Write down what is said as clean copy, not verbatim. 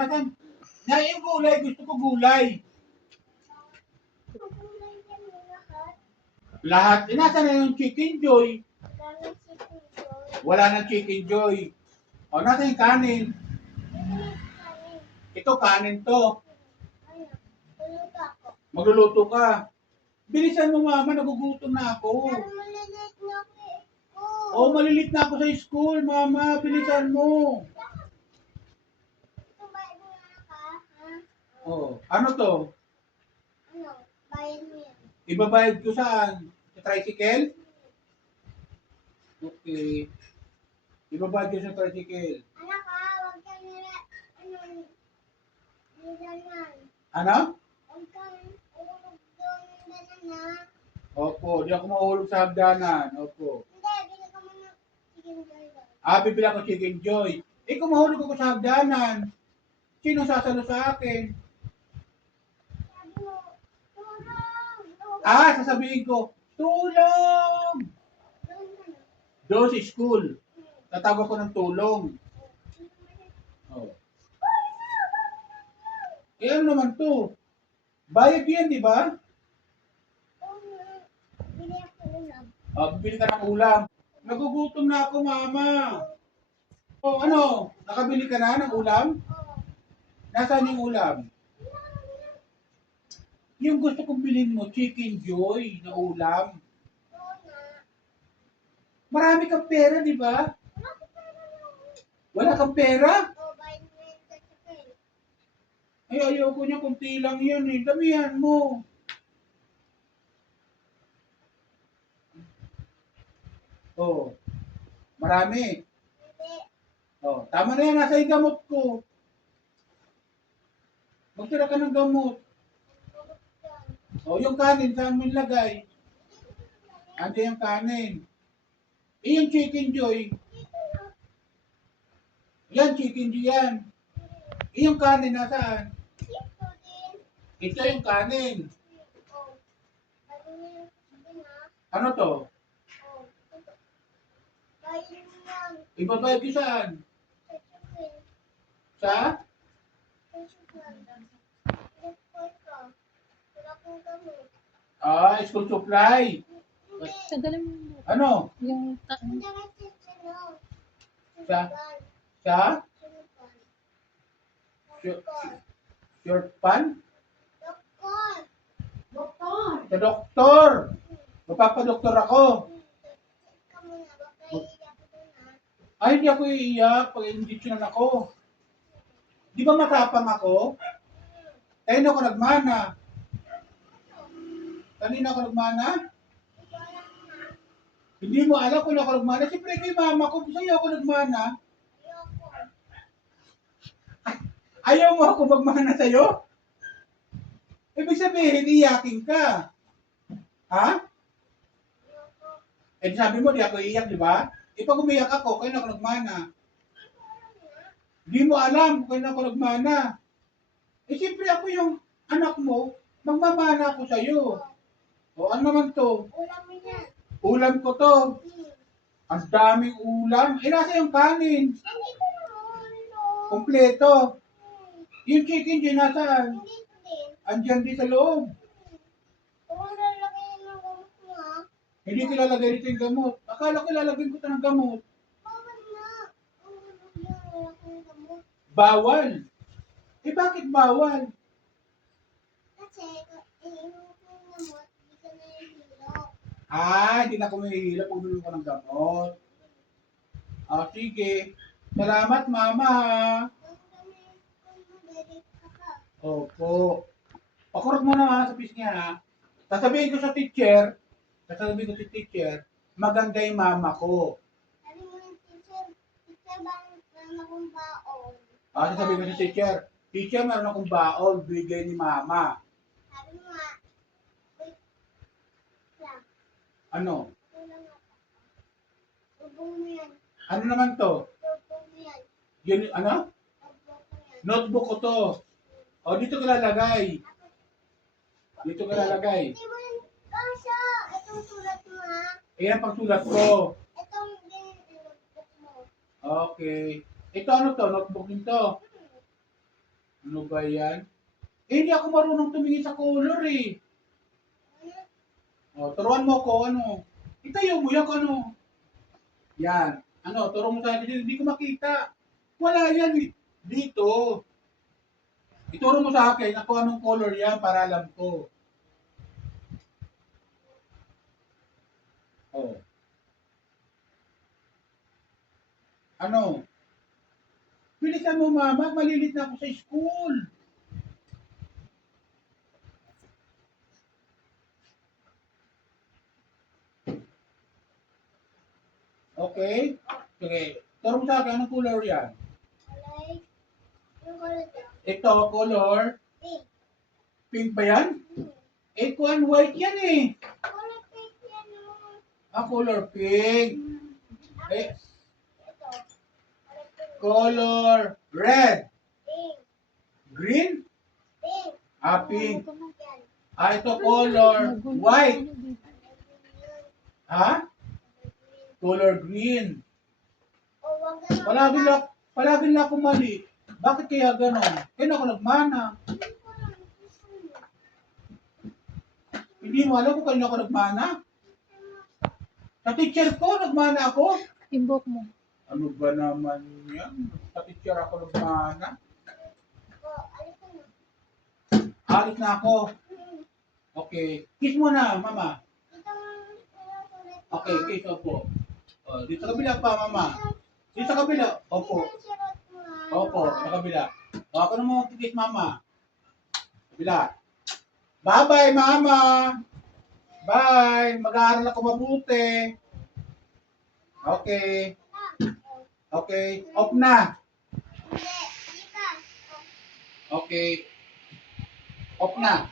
Nasaan? Na yung gulay, gusto ko gulay. Lahat. Nasa na yung chicken joy? Wala nang chicken joy. O, nasa yung kanin? Ito, kanin to. Magluluto ka. Bilisan mo, mama. Nagugutom na ako. Oh, malilit na ako sa school, mama. Bilisan mo. Oh, ano to? Bayad mo yan. Ibabayad ko saan? Sa tricycle? Okay. Ibabayad ko sa tricycle. Anak ka, huwag ka nila, nilanan. Ano? Huwag ka ulog doon nilanan na. Opo, di ako mahulog sa hagdanan. Opo. Hindi, bili ka mo ng chicken joy doon. Bibili ako chicken joy. Eh, kung mahulog ako sa hagdanan, sino sasalo sa akin? Sabi mo, tulong! Sasabihin ko, tulong! Doon ka na. Doon sa school. Tatawag ko ng tulong. Oh. Eh, ano naman to? Bayad yan, di ba? Bili ako ulam. Bibili ka ng ulam. Nagugutom na ako, mama. Oh, ano? Nakabili ka na ng ulam? Nasaan yung ulam? Yung gusto kong bilhin mo, chicken joy na ulam. Marami kang pera, di ba? Wala kang pera? Bayad mo yan sa chicken. Ay, ayoko niya, kunti lang yan eh. Damihan mo. Oh, marami. Hindi. Oh, tama na yan, nasa yung gamot ko. Magtira ka ng gamot. Oh, yung kanin, saan mo nilagay? Andiyan yung kanin. Eh, yung chicken joy. Yan, chicken joy yan. Eh, yung kanin, nasaan? Ito din. Ito yung kanin. Oh. Bayad mo yan sa chicken ha. Ano to? Oh. Bayad mo yan Ibabayad ko saan? sa chicken. Sa? Sa chicken. Nag-call ka. Wala kang gamot. School supply. Hindi. Tagalin mo Ano? yung Hindi kasi sino. Sa? Sa? Sinupan. Short, Doktor. short pan? Doktor. Doktor. Sa doktor. Mapapadoktor ako. Check ka muna. Baka iiyak ko na. Ay, hindi ako iiyak pag injection ako. Di ba matapang ako? Kanina ako nagmana. Kanina ako nagmana? Hindi mo alam kung ako nagmana. Siyempre kay mama ko, sa'yo ako nagmana. Ayoko. Ayaw mo ako magmana sa'yo? Ibig sabihin, iyakin ka. Ha? Ayoko. Eh sabi mo, di ako iiyak, di ba? Eh pag umiyak ako, kanina ako nagmana. Di mo alam kung kanina ako nagmana. Eh siyempre ako yung anak mo, magmamana ako sa'yo. O ano naman to? Ulam mo yan. Ulam ko to. Ang daming ulam. Eh nasa yung kanin. Nandito naman. No. Kompleto. Yung chicken dyan nasaan? Nandito din. Andyan din sa loob. Kung lalagay ng gamot mo ha. Hindi ko ilalagay dito yung gamot. Akala ko ilalagay ko ito ng gamot. Bawal na. Wala kang gamot. Bawal. Eh bakit bawal? Kasi, iinom ko yung gamot, hindi ka na hihilo. Hindi na ako mahihila pag uminom ko ng gamot. Sige. Salamat, mama. Kung madalit ka ka. Opo. Pakurot mo na sa pisngi ha. Sasabihin ko sa teacher, maganda yung mama ko. Sabi mo yung teacher ba na kung baon? Sasabihin ko sa teacher, meron akong baon, bigay ni mama. Sabi mo nga, wait lang. Ano? Kulang nga pa. Ubong mo yan. Ano naman to? Ubong mo yan. Yun, ano? Ubong mo yan. Notebook ko to. Dito ko lalagay. Dito ko lalagay. Hindi mo yan kasha. Itong sulat mo ha. Ayan pang sulat ko. Itong notebook mo. Okay. Ito ano to? Notebook din to. Ano ba yan? Eh, hindi ako marunong tumingin sa color eh. O, turuan mo ko, ano? Itayo mo yan kung ano. Yan. Ano, turo mo sa akin, hindi ko makita. Wala yan eh. Dito. Ituro mo sa akin kung anong color yan para alam ko. Oh. Ano? Bilisan mo mama, malilit na ako sa school. Okay? Sige. Turo mo sa akin anong color yan. Like, yung color niya. Ito, color. Pink. Pink ba yan? Eh, kuan white yan eh. Color pink yan yung... Ah, color pink. Eh, Ito. Color pink. color red. Pink. Green? Pink. Ah, pink. Yan. Ah, ito color white. Ha? Color green. O, wag na Palagi na ako mali. Bakit kaya ganon? Kaya ako nagmana. Hindi mo alam kung kailan ako nagmana? Sa teacher ko, nagmana ako. Timbok mo. Ano ba naman yan? Sa teacher ako nagmana. O, alisin mo. Alis na ako. Okay. Kiss mo na, mama. Itong sulit mo. Okay, kiss, opo. Dito sa kabila pa, mama. Dito sa kabila. Opo. Itong sulit mo, ha? Opo, sa kabila. Ako na mo kiss, mama. Kabila. Bye-bye, mama. Bye. Mag-aaral ako mabuti. Okay. Okay. Off na. Hindi, dito. Okay. Off na.